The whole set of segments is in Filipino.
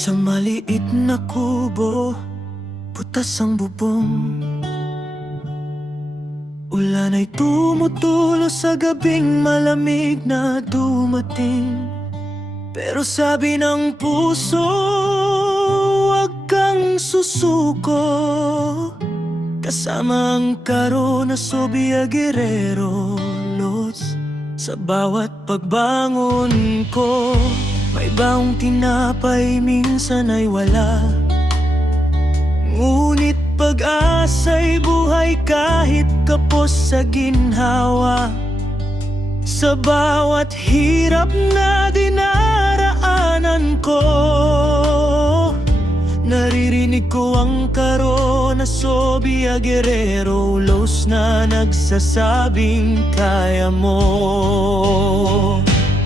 Sa maliit na kubo, butas ang bubong. Ulan ay tumutulo sa gabing malamig na dumating. Pero sabi ng puso, huwag kang susuko. Kasama ang Caro Nasubia Guerrero Los. Sa bawat pagbangon ko, may baong tinapay, minsan ay wala. Ngunit pag-asa'y buhay kahit kapos sa ginhawa. Sa bawat hirap na dinaraanan ko, naririnig ko ang Caro Nasubia Guerrero Los na nagsasabing kaya mo.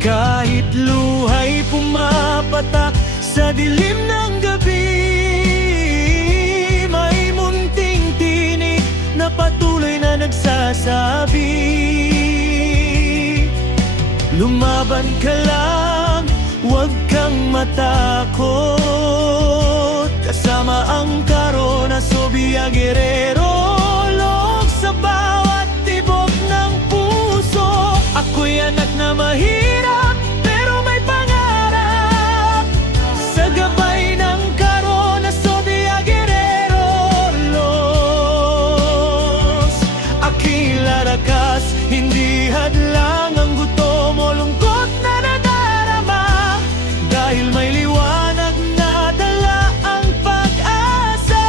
Kahit luha'y pumapatak sa dilim ng gabi, may munting tinig na patuloy na nagsasabi, lumaban ka lang, huwag kang matakot. Kasama ang Caro Nasubia Guerrero Los. Sa bawat tibok ng puso, ako'y anak na mahirap pero may pangarap. Sa gabay ng Caro Nasubia Guerrero Los, aking larakas, hindi hadlang ang gutom o lungkot na nadarama. Dahil may liwanag na dala ang pag-asa.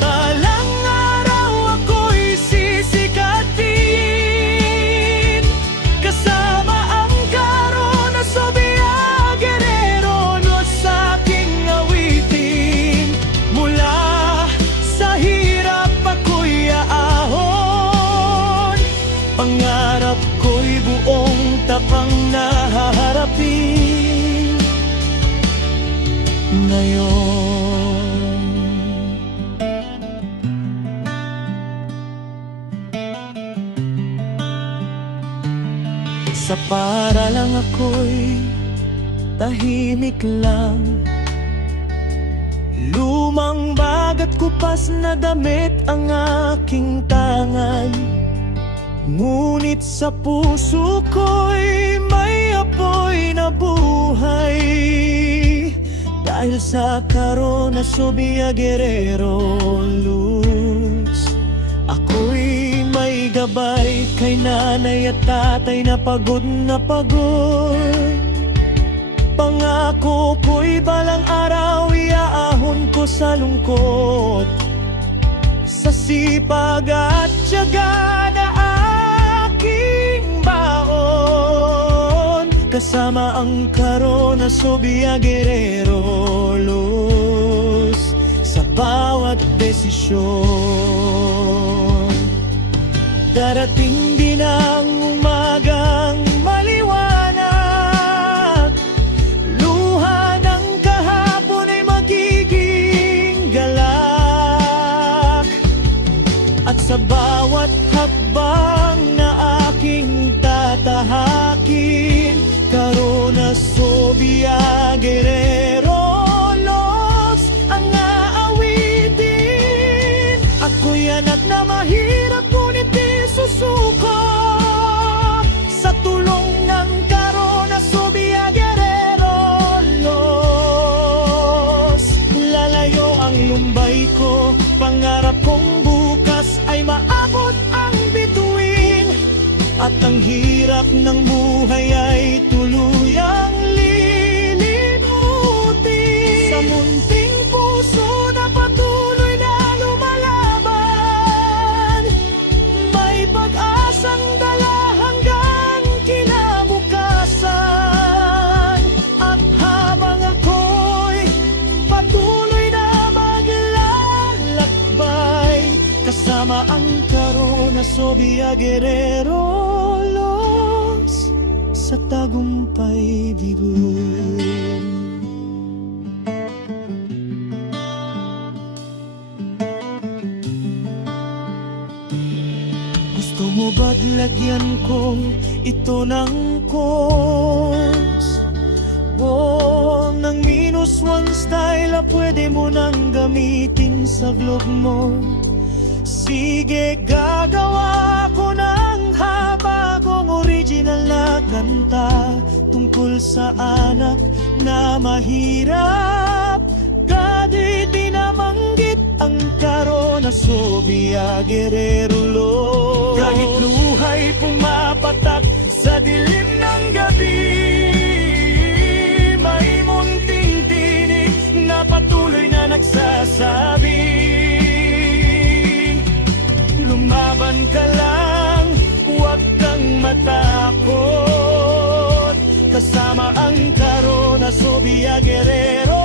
Balang araw ako'y sisikatin, kasama ang Caro Nasubia Guerrero Los. Sa aking awitin, mula sa hirap ako'y aahon. Pangarap ko'y buong tapang na haharapin ngayon. Sa paralang ako'y tahimik lang, lumang bag at kupas na damit ang aking tangan. Ngunit sa puso ko'y may apoy na buhay. Dahil sa Caro Nasubia Guerrero Los, ako'y may gabay kay nanay at tatay na pagod na pagod. Pangako ko'y balang araw iaahon ko sa lungkot, sa sipag at tiyaga na aking baon. Kasama ang Caro Nasubia Guerrero Los sa bawat desisyon. Darating din ang umagang maliwanag, luha ng kahapon ay magiging galak. At sa bawat hakbang na aking tatahakin, Caro Nasubia Guerrero Los ang aawitin. Ako'y anak na mahirap ngunit di susuko. Sa tulong ng Caro Nasubia Guerrero Los, lalayo ang lumbay ko. Pangarap kong bukas ay maabot ang bituin, at ang hirap ng buhay ay tuluyang lilimutin. Sa munting puso na patuloy na lumalaban, may pag-asang dala hanggang kinabukasan. At habang ako'y patuloy na maglalakbay, kasama ang Caro Nasubia Guerrero Los sa tagumpay bibig. Gusto mo ba't lagyan ko ito ng chords Ng -1 style pwede mo nang gamitin sa vlog mo. Sige, gagawa ko ng habagong original na kanta tungkol sa anak na mahirap. Gadi dinamanggit ang Caronasobia Guerrero Lord. Kahit luhay pumapatak sa dilim ng gabi, may munting tinig na patuloy na nagsasabi, lumaban ka lang, huwag kang matakot. Kasama ang Caronasobia Guerrero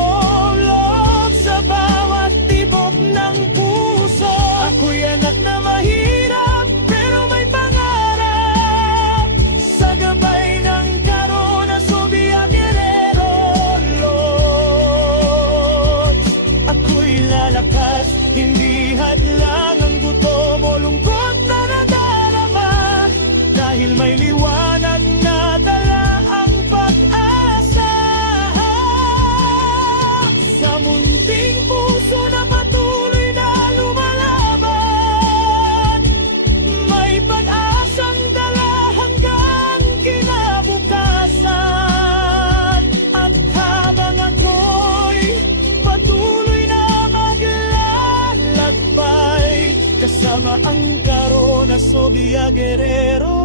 Lord sa bawat tibok ng puso. Ako'y anak na mahirap pero may pangarap. Sa gabay ng Caronasobia Guerrero Lord, ako'y lalakas, hindi hadlang ang gutom o lungkot na nadarama. Dahil may liwanag na dala ang pag-asa sa munting puso na patuloy na lumalaban. May pag-asang dala hanggang kinabukasan. At habang ako'y patuloy na maglalakbay, kasama ang Caronasobia Guerrero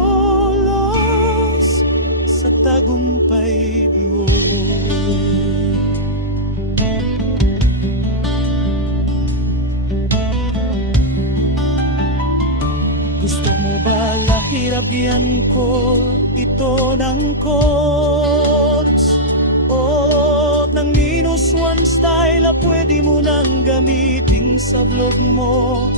Los sa tagumpay mo. Gusto mo ba lahirapyan ko ito ng chords? O ng -1 style pwede mo nang gamitin sa vlog mo.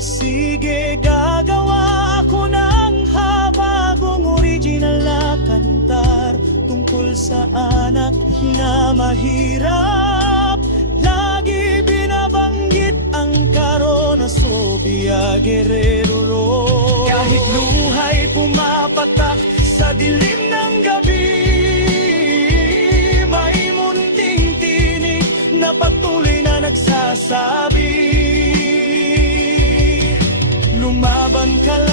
Sige, gagawa ako ng habagong original na kantar tungkol sa anak na mahirap. Lagi binabanggit ang Caronasobia Guerrero Lord. Kahit luhay pumapatak sa dilim ng gabi, may munting tinig na patuloy na nagsasabi, lumaban ka lang.